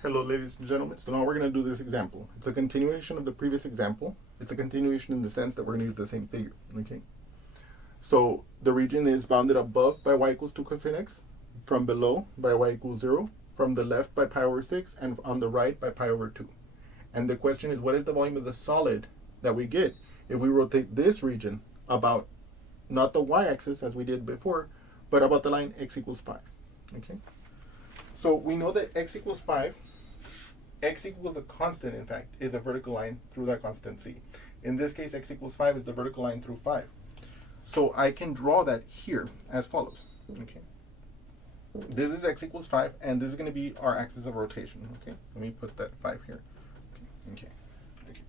Hello, ladies and gentlemen. So now we're going to do this example. It's a continuation of the previous example. It's a continuation in the sense that we're going to use the same figure. Okay. So the region is bounded above by y equals 2 cosine x, from below by y equals 0, from the left by pi over 6, and on the right by pi over 2. And the question is, what is the volume of the solid that we get if we rotate this region about not the y-axis as we did before, but about the line x equals 5. Okay. So we know that x equals 5. X equals a constant, in fact, is a vertical line through that constant c. In this case, x equals 5 is the vertical line through 5. So I can draw that here as follows. Okay. This is x equals 5, and this is going to be our axis of rotation. Okay. Let me put that 5 here. Okay. Okay.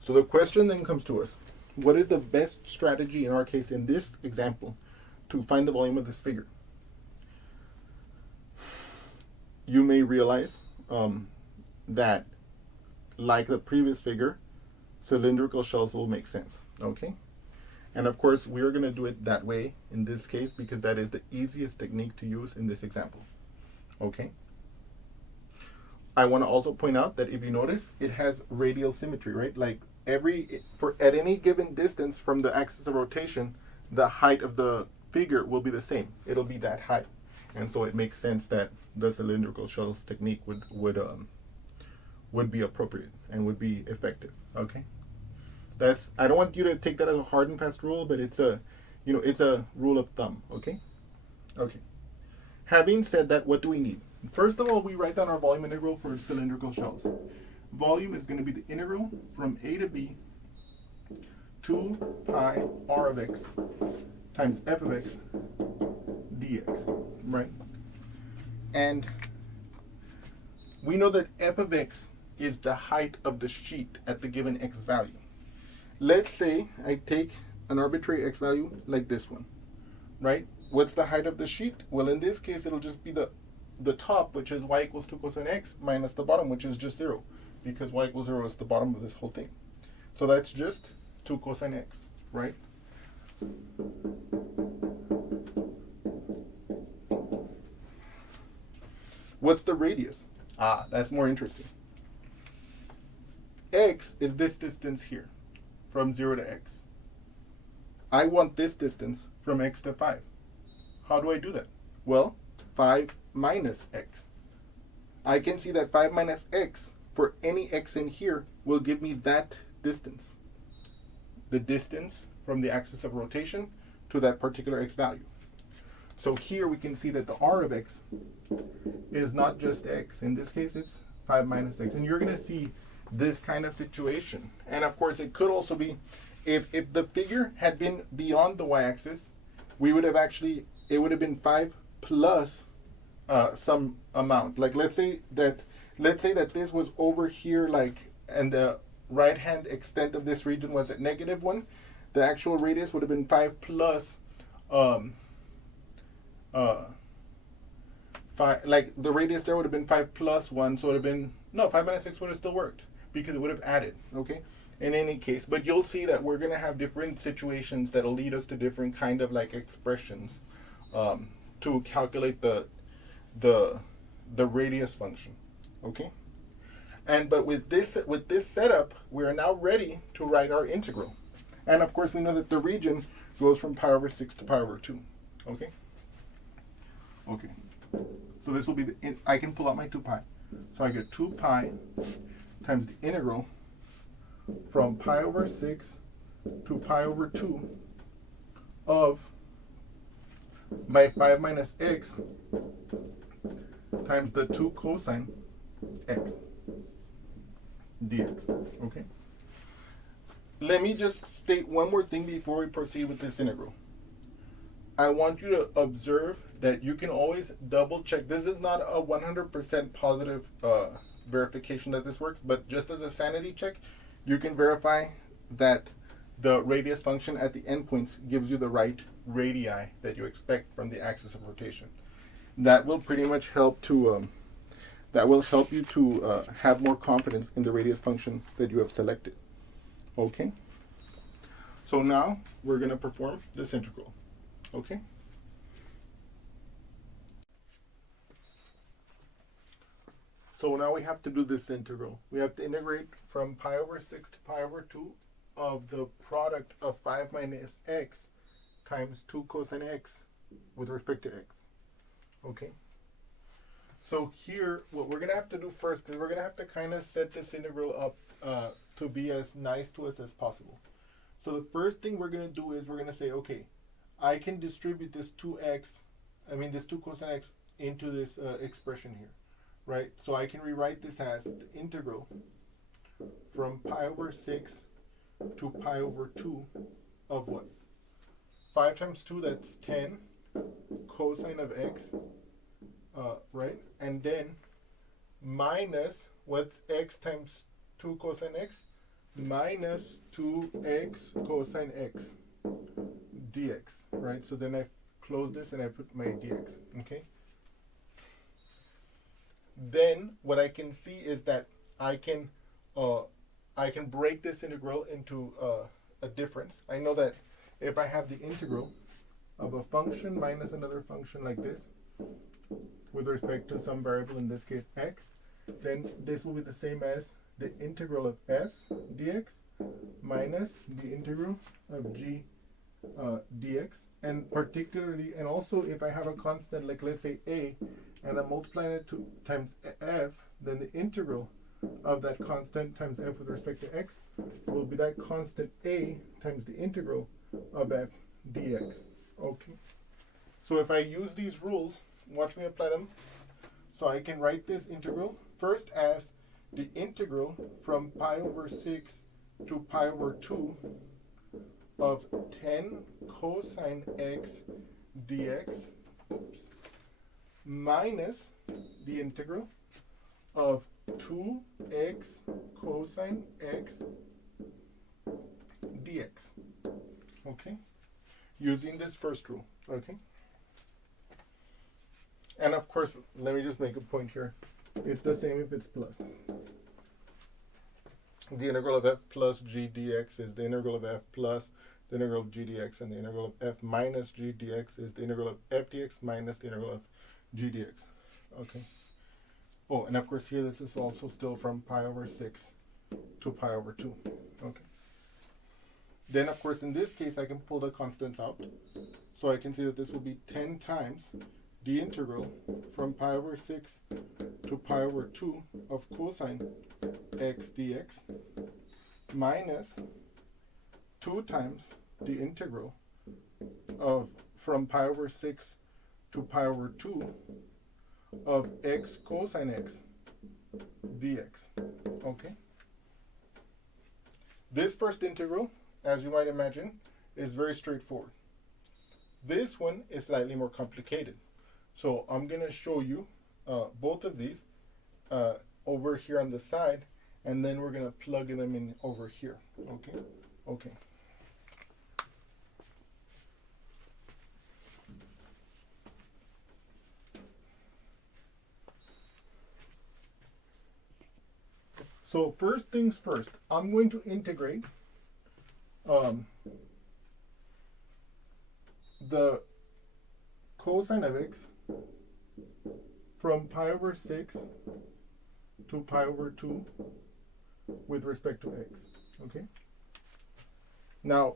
So the question then comes to us. What is the best strategy in our case in this example to find the volume of this figure? You may realize that, like the previous figure, cylindrical shells will make sense. Okay? And of course, we're going to do it that way in this case because that is the easiest technique to use in this example. Okay? I want to also point out that if you notice, it has radial symmetry, right? Like at any given distance from the axis of rotation, the height of the figure will be the same. It'll be that height. And so it makes sense that the cylindrical shells technique would be appropriate and would be effective. Okay, I don't want you to take that as a hard and fast rule, but it's a rule of thumb. Okay. Okay. Having said that, what do we need? First of all, we write down our volume integral for cylindrical shells. Volume is going to be the integral from a to b 2 pi r of x times f of x dx, right? And we know that f of x is the height of the sheet at the given x value. Let's say I take an arbitrary x value like this one, right? What's the height of the sheet? Well, in this case, it'll just be the top, which is y equals 2 cosine x, minus the bottom, which is just 0, because y equals 0 is the bottom of this whole thing. So that's just 2 cosine x, right? What's the radius? That's more interesting. X is this distance here, from 0 to x. I want this distance from x to 5. How do I do that? Well, 5 minus x. I can see that 5 minus x for any x in here will give me that distance. The distance from the axis of rotation to that particular x value. So here we can see that the r of x is not just x. In this case, it's 5 minus x. And you're going to see this kind of situation. And of course, it could also be, if the figure had been beyond the y-axis, we would have it would have been 5 plus some amount. Like let's say that this was over here, like, and the right-hand extent of this region was at -1. The actual radius would have been 5 plus 5, like the radius there would have been 5 plus 1, so it would have been, no, 5 minus 6 would have still worked because it would have added, okay? In any case, but you'll see that we're going to have different situations that'll lead us to different kind of like expressions to calculate the radius function, okay? But with this setup, we are now ready to write our integral. And of course, we know that the region goes from pi over 6 to pi over 2, okay? Okay, so this will be I can pull out my 2 pi. So I get 2 pi times the integral from pi over 6 to pi over 2 of my 5 minus x times the 2 cosine x dx, okay? Let me just state one more thing before we proceed with this integral. I want you to observe that you can always double check. This is not a 100% positive verification that this works, but just as a sanity check, you can verify that the radius function at the endpoints gives you the right radii that you expect from the axis of rotation. That will pretty much help to you to have more confidence in the radius function that you have selected. Okay. So now we're going to perform this integral. Okay. So now we have to do this integral. We have to integrate from pi over 6 to pi over 2 of the product of 5 minus x times 2 cosine x with respect to x. Okay? So here, what we're going to have to do first is we're going to have to kind of set this integral up to be as nice to us as possible. So the first thing we're going to do is we're going to say, okay, I can distribute this 2x, this 2 cosine x into this expression here, right? So I can rewrite this as the integral from pi over 6 to pi over 2 of what? 5 times 2, that's 10 cosine of x, right? And then minus, what's x times 2 cosine x? Minus 2x cosine x dx, right? So then I close this and I put my dx, okay? Then what I can see is that I can break this integral into a difference. I know that if I have the integral of a function minus another function like this with respect to some variable, in this case x, then this will be the same as the integral of f dx minus the integral of g dx. And particularly, and also if I have a constant like, let's say a, and I'm multiplying it times f, then the integral of that constant times f with respect to x will be that constant a times the integral of f dx. Okay. So if I use these rules, watch me apply them. So I can write this integral first as the integral from pi over 6 to pi over 2 of 10 cosine x dx, minus the integral of 2x cosine x dx. Okay? Using this first rule. Okay? And of course, let me just make a point here. It's the same if it's plus. The integral of f plus g dx is the integral of f plus the integral of g dx, and the integral of f minus g dx is the integral of f dx minus the integral of g dx. Okay. Oh, and of course here this is also still from pi over 6 to pi over 2. Okay. Then of course in this case I can pull the constants out. So I can see that this will be 10 times the integral from pi over 6 to pi over 2 of cosine x dx minus 2 times the integral of from pi over 6 to pi over 2 of x cosine x dx. Okay? This first integral, as you might imagine, is very straightforward. This one is slightly more complicated. So I'm going to show you both of these over here on the side, and then we're going to plug them in over here. Okay? Okay. So first things first, I'm going to integrate the cosine of x from pi over 6 to pi over 2 with respect to x. Okay? Now,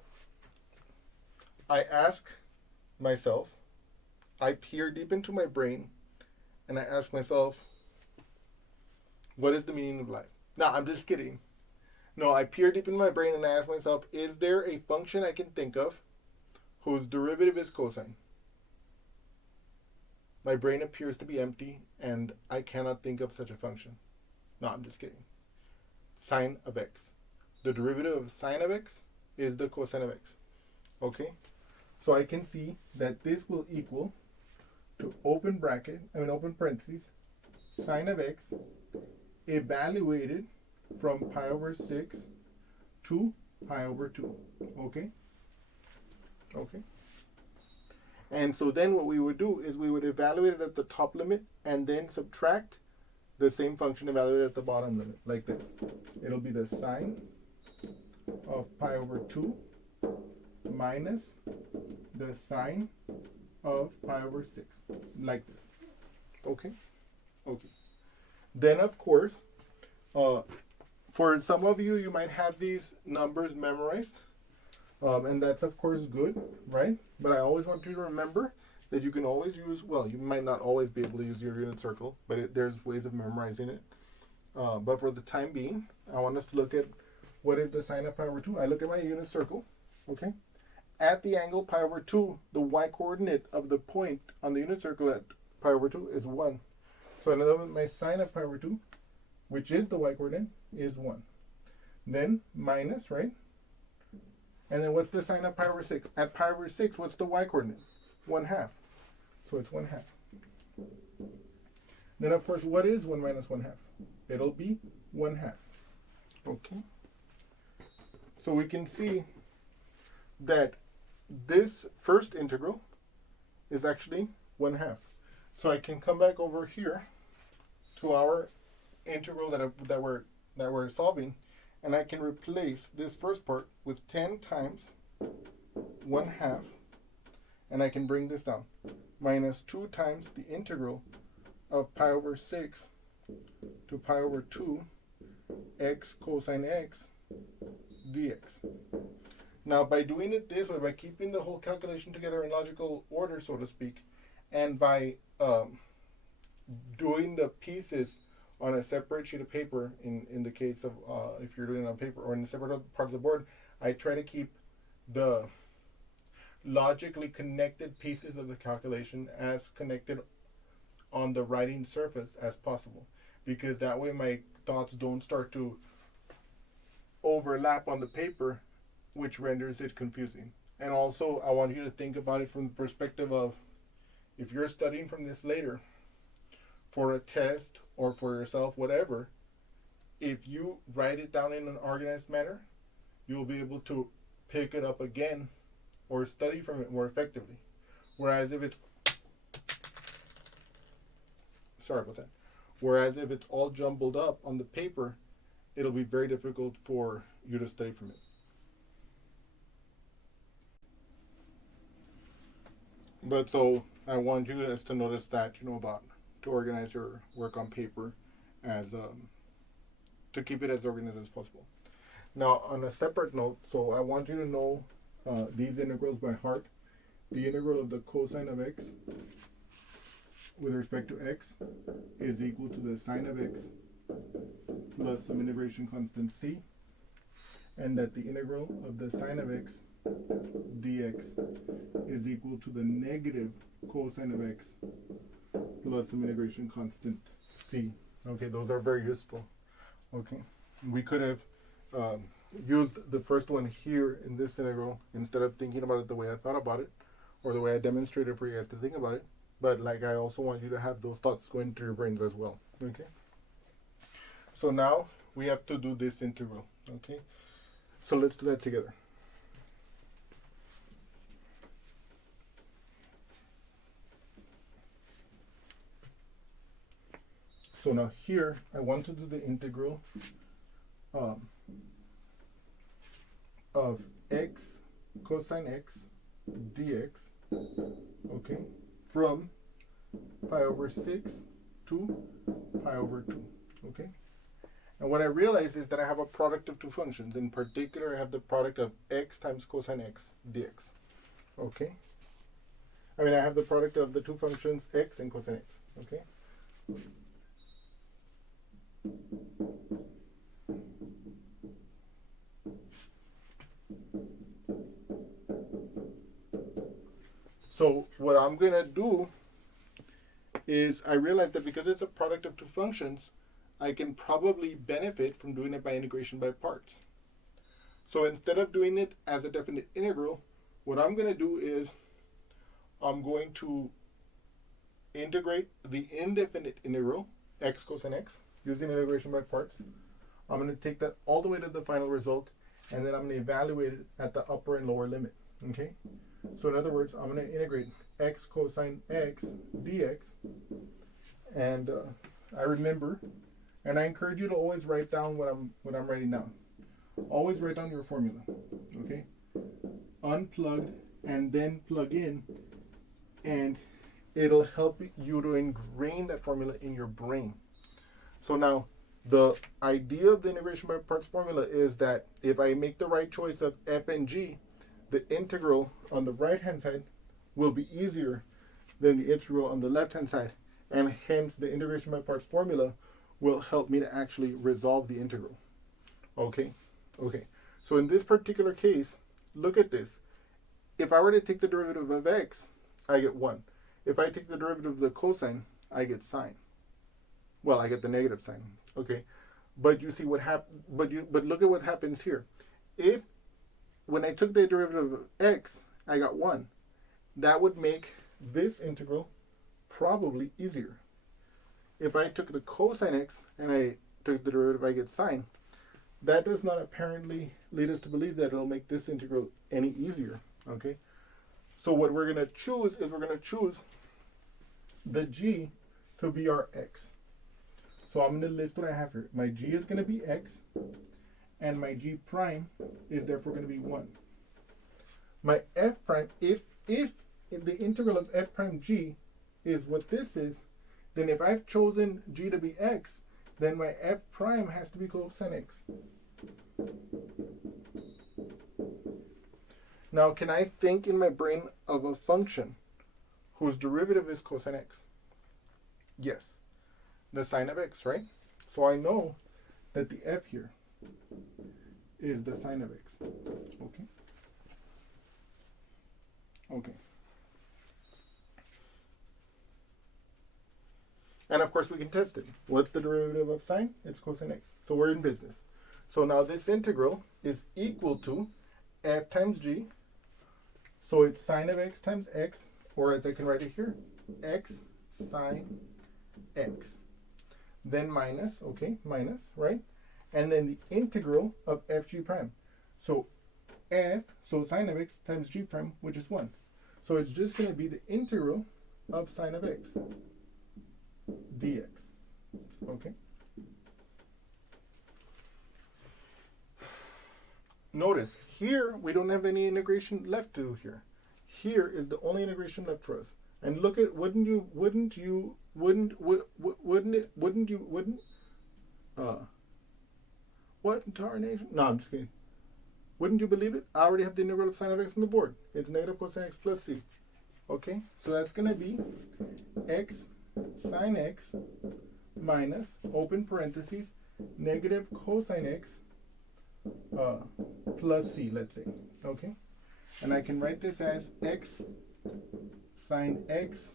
I ask myself, I peer deep into my brain, and I ask myself, what is the meaning of life? No, I'm just kidding. No, I peer deep in my brain and I ask myself, is there a function I can think of whose derivative is cosine? My brain appears to be empty and I cannot think of such a function. No, I'm just kidding. Sine of x. The derivative of sine of x is the cosine of x. Okay? So I can see that this will equal to open parentheses, sine of x evaluated from pi over 6 to pi over 2. Okay? Okay? And so then what we would do is we would evaluate it at the top limit and then subtract the same function evaluated at the bottom limit, like this. It'll be the sine of pi over 2 minus the sine of pi over 6, like this. Okay? Okay. Then, of course, for some of you, you might have these numbers memorized, and that's of course good, right? But I always want you to remember that you can always use, well, you might not always be able to use your unit circle, but there's ways of memorizing it. But for the time being, I want us to look at what is the sine of pi over 2. I look at my unit circle, okay? At the angle pi over 2, the y-coordinate of the point on the unit circle at pi over 2 is 1. So in other words, my sine of pi over 2, which is the y-coordinate, is 1. Then minus, right? And then what's the sine of pi over 6? At pi over 6, what's the y-coordinate? 1/2. So it's 1/2. Then of course, what is 1 minus 1/2? It'll be 1/2. Okay? So we can see that this first integral is actually 1/2. So I can come back over here to our integral that we're solving, and I can replace this first part with 10 times 1/2, and I can bring this down. Minus 2 times the integral of pi over 6 to pi over 2 x cosine x dx. Now, by doing it this way, by keeping the whole calculation together in logical order, so to speak, and by doing the pieces on a separate sheet of paper, in the case of if you're doing it on paper or in a separate part of the board, I try to keep the logically connected pieces of the calculation as connected on the writing surface as possible, because that way my thoughts don't start to overlap on the paper, which renders it confusing. And also, I want you to think about it from the perspective of, if you're studying from this later for a test or for yourself, whatever, if you write it down in an organized manner, you'll be able to pick it up again or study from it more effectively. Whereas if it's all jumbled up on the paper, it'll be very difficult for you to study from it. But so I want you guys to notice that, about to organize your work on paper as to keep it as organized as possible. Now, on a separate note, so I want you to know these integrals by heart. The integral of the cosine of x with respect to x is equal to the sine of x plus some integration constant c, and that the integral of the sine of x dx is equal to the negative cosine of x plus some integration constant c. Okay, those are very useful. Okay, we could have used the first one here in this integral instead of thinking about it the way I thought about it, or the way I demonstrated for you guys to think about it. But like, I also want you to have those thoughts going through your brains as well. Okay, so now we have to do this integral. Okay, so let's do that together. So now here, I want to do the integral of x cosine x dx, okay, from pi over 6 to pi over 2, okay? And what I realize is that I have a product of two functions. In particular, I have the product of x times cosine x dx, okay? I have the product of the two functions x and cosine x, okay? So what I'm going to do is, I realize that because it's a product of two functions, I can probably benefit from doing it by integration by parts. So instead of doing it as a definite integral, what I'm going to do is I'm going to integrate the indefinite integral, x cosine x, using integration by parts. I'm going to take that all the way to the final result, and then I'm going to evaluate it at the upper and lower limit. Okay? So in other words, I'm going to integrate x cosine x dx, and I remember, and I encourage you to always write down what I'm writing down. Always write down your formula. Okay? Unplugged and then plug in, and it'll help you to ingrain that formula in your brain. So now, the idea of the integration by parts formula is that if I make the right choice of f and g, the integral on the right-hand side will be easier than the integral on the left-hand side. And hence, the integration by parts formula will help me to actually resolve the integral. Okay? Okay. So in this particular case, look at this. If I were to take the derivative of x, I get 1. If I take the derivative of the cosine, I get sine. Well, I get the negative sign. Okay? But you see what but look at what happens here. If when I took the derivative of x, I got 1. That would make this integral probably easier. If I took the cosine x and I took the derivative, I get sine. That does not apparently lead us to believe that it'll make this integral any easier. Okay? So what we're going to choose is we're going to choose the g to be our x. So I'm going to list what I have here. My g is going to be x, and my g prime is therefore going to be 1. My f prime, if the integral of f prime g is what this is, then if I've chosen g to be x, then my f prime has to be cosine x. Now, can I think in my brain of a function whose derivative is cosine x? Yes. The sine of x, right? So I know that the f here is the sine of x. Okay? Okay. And of course we can test it. What's the derivative of sine? It's cosine x. So we're in business. So now this integral is equal to f times g. So it's sine of x times x, or as I can write it here, x sine x. Then minus, okay, minus, right? And then the integral of fg prime. So so sine of x times g prime, which is 1. So it's just going to be the integral of sine of x dx. Okay? Notice, here we don't have any integration left to do here. Here is the only integration left for us. And look at, wouldn't what in tarnation? No, I'm just kidding. Wouldn't you believe it? I already have the integral of sine of x on the board. It's negative cosine x plus c. Okay, so that's going to be x sine x minus, open parentheses, negative cosine x plus c, let's say. Okay, and I can write this as x sine x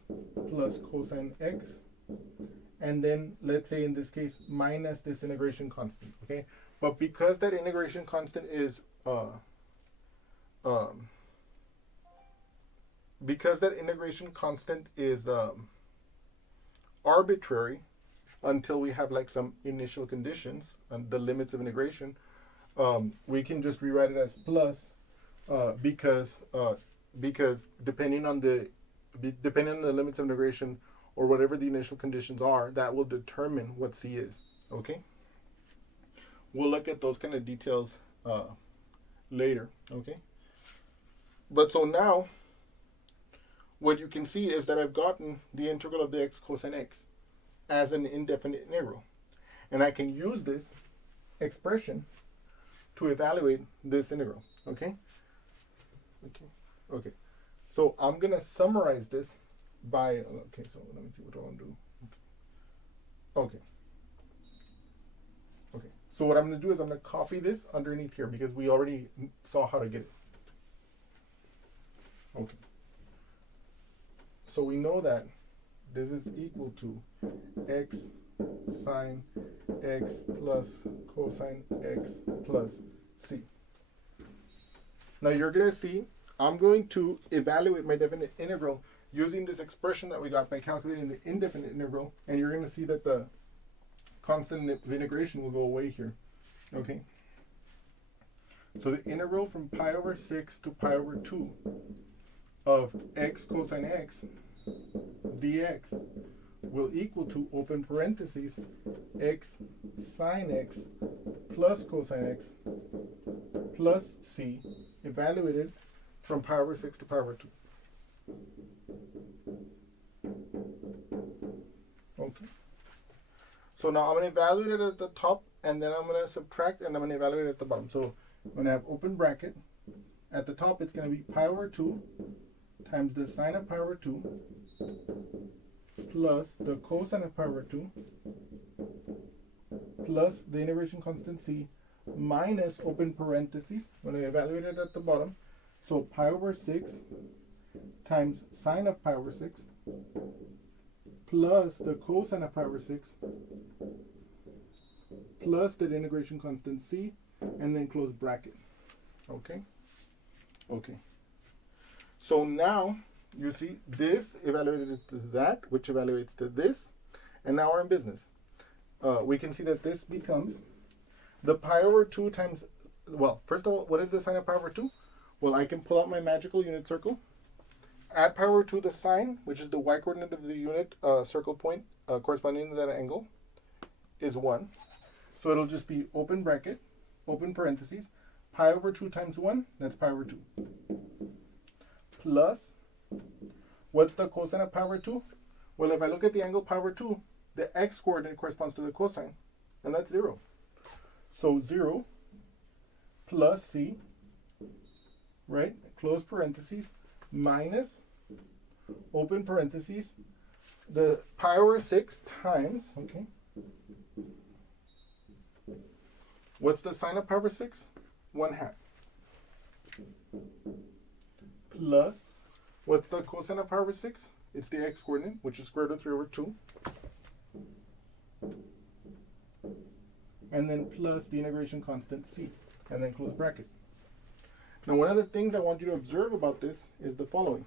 plus cosine x, and then let's say in this case minus this integration constant. Okay, but because that integration constant is arbitrary until we have like some initial conditions and the limits of integration, we can just rewrite it as plus because depending on the limits of integration or whatever the initial conditions are, that will determine what c is. Okay, we'll look at those kind of details later. Okay, but so now what you can see is that I've gotten the integral of the x cosine x as an indefinite integral, and I can use this expression to evaluate this integral. Okay, so I'm gonna summarize this by so let me see what I want to do. Okay, so what I'm going to do is I'm going to copy this underneath here because we already saw how to get it. Okay, so we know that this is equal to x sine x plus cosine x plus c. Now you're going to see I'm going to evaluate my definite integral using this expression that we got by calculating the indefinite integral, and you're going to see that the constant of integration will go away here. Okay, so the integral from pi over 6 to pi over 2 of x cosine x dx will equal to, open parentheses, x sine x plus cosine x plus c evaluated from pi over 6 to pi over 2. Okay. So now I'm going to evaluate it at the top, and then I'm going to subtract, and I'm going to evaluate it at the bottom. So I'm going to have open bracket. At the top, it's going to be pi over 2 times the sine of pi over 2 plus the cosine of pi over 2 plus the integration constant c minus open parentheses. I'm going to evaluate it at the bottom. So pi over 6 times sine of pi over 6 plus the cosine of pi over 6 plus the integration constant c, and then close bracket. Okay? Okay. So now you see this evaluated to that, which evaluates to this, and now we're in business. We can see that this becomes the pi over 2 times, well, first of all, what is the sine of pi over 2? Well, I can pull out my magical unit circle, add pi over 2 the sine, which is the y-coordinate of the unit circle point corresponding to that angle, is 1. So it'll just be open bracket, open parentheses, pi over 2 times 1, that's pi over 2. Plus, what's the cosine of pi over 2? Well, if I look at the angle pi over 2, the x-coordinate corresponds to the cosine, and that's 0. So 0 plus c, right, close parentheses, minus, open parentheses, the pi over 6 times, okay, what's the sine of pi over 6? 1/2. Plus, what's the cosine of pi over 6? It's the x-coordinate, which is square root of 3 over 2. And then plus the integration constant c, and then close bracket. Now, one of the things I want you to observe about this is the following.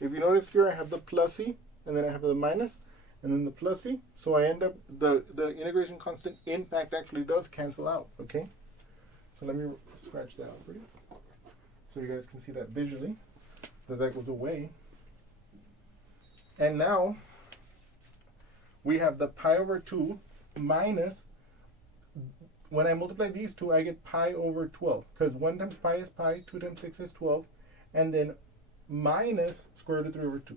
If you notice here, I have the plus c, and then I have the minus, and then the plus c. So I end up, the integration constant, in fact, actually does cancel out, okay? So let me scratch that out for you, so you guys can see that visually, that goes away. And now, we have the pi over 2 minus, when I multiply these two, I get pi over 12. Because 1 times pi is pi, 2 times 6 is 12. And then minus square root of 3 over 2.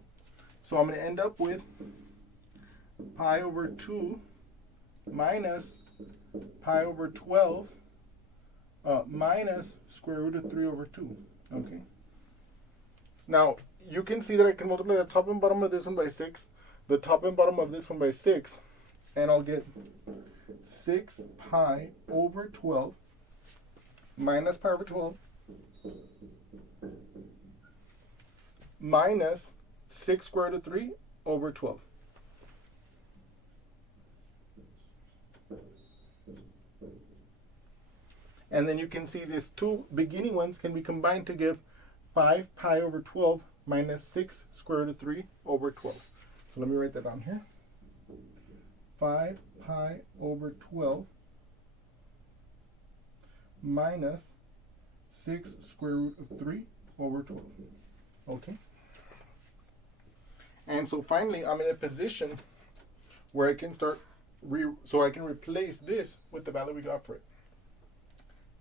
So I'm going to end up with pi over 2 minus pi over 12 minus square root of 3 over 2. Okay. Now, you can see that I can multiply the top and bottom of this one by 6, the top and bottom of this one by 6, and I'll get 6 pi over 12 minus pi over 12 minus 6 square root of 3 over 12. And then you can see these two beginning ones can be combined to give 5 pi over 12 minus 6 square root of 3 over 12. So let me write that down here. 5 pi over 12 minus 6 square root of 3 over 12. Okay? And so finally, I'm in a position where I can start, so I can replace this with the value we got for it.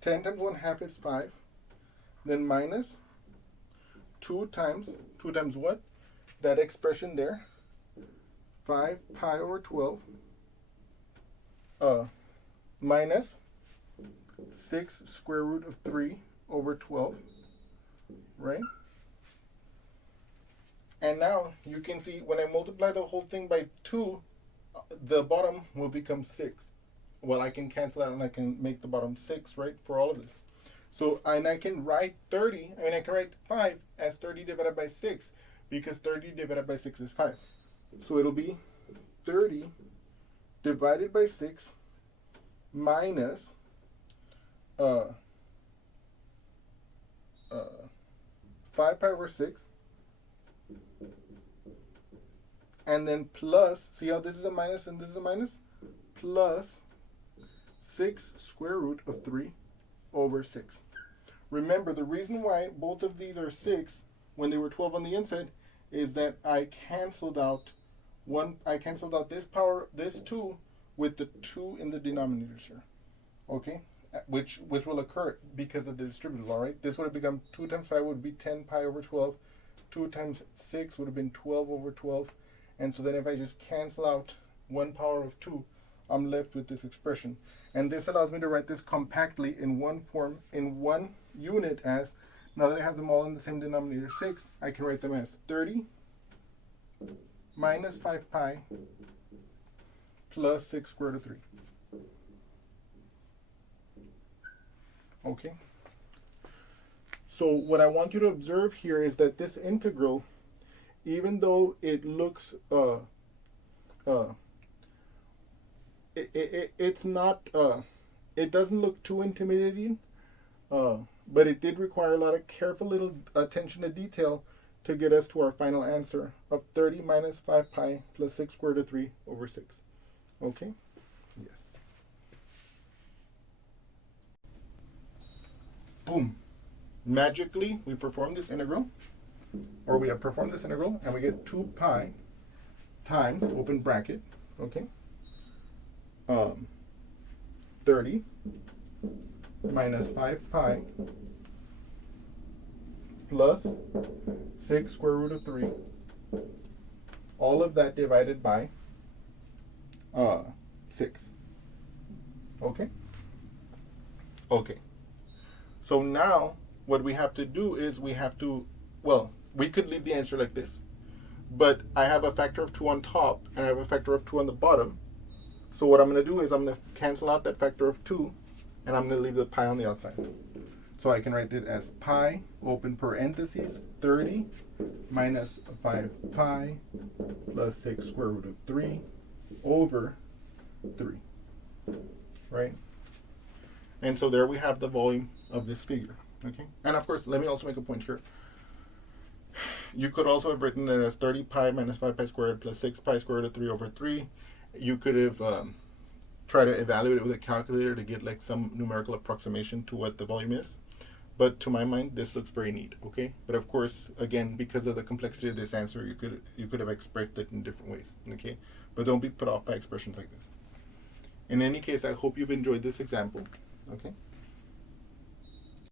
10 times 1/2 is 5. Then minus 2 times what? That expression there. 5 pi over 12 minus 6 square root of 3 over 12, right? And now you can see when I multiply the whole thing by 2, the bottom will become 6. Well, I can cancel out and I can make the bottom 6, right, for all of this. So, and I can write 30, I can write 5 as 30 divided by 6, because 30 divided by 6 is 5. So it'll be 30 divided by 6 minus 5 pi over 6, and then plus, see how this is a minus and this is a minus? Plus 6 square root of 3 over 6. Remember, the reason why both of these are 6 when they were 12 on the inside is that I canceled out this power, this 2, with the 2 in the denominators here. Okay? Which will occur because of the distributive, all right? This would have become 2 times 5 would be 10 pi over 12. 2 times 6 would have been 12 over 12. And so then if I just cancel out 1 power of 2, I'm left with this expression. And this allows me to write this compactly in one form, in one unit as, now that I have them all in the same denominator, 6, I can write them as 30 minus 5 pi plus 6 square root of 3. Okay? So what I want you to observe here is that this integral, even though it looks, it's not, it doesn't look too intimidating, but it did require a lot of careful little attention to detail to get us to our final answer of 30 minus 5 pi plus 6 square root of 3 over 6. Okay? Yes. Boom. Magically, we perform this integral, or we have performed this integral, and we get 2 pi times, open bracket, okay, 30 minus 5 pi plus 6 square root of 3, all of that divided by 6. Okay? Okay. So now what we have to do is we have to, well, we could leave the answer like this, but I have a factor of 2 on top and I have a factor of 2 on the bottom. So what I'm going to do is I'm going to cancel out that factor of 2 and I'm going to leave the pi on the outside. So I can write it as pi, open parentheses, 30 minus 5 pi plus 6 square root of 3 over 3, right? And so there we have the volume of this figure, okay? And of course, let me also make a point here. You could also have written it as 30 pi minus 5 pi squared plus 6 pi squared root of 3 over 3. You could have tried to evaluate it with a calculator to get like some numerical approximation to what the volume is. But to my mind, this looks very neat, okay? But of course, again, because of the complexity of this answer, you could have expressed it in different ways, okay? But don't be put off by expressions like this. In any case, I hope you've enjoyed this example, okay?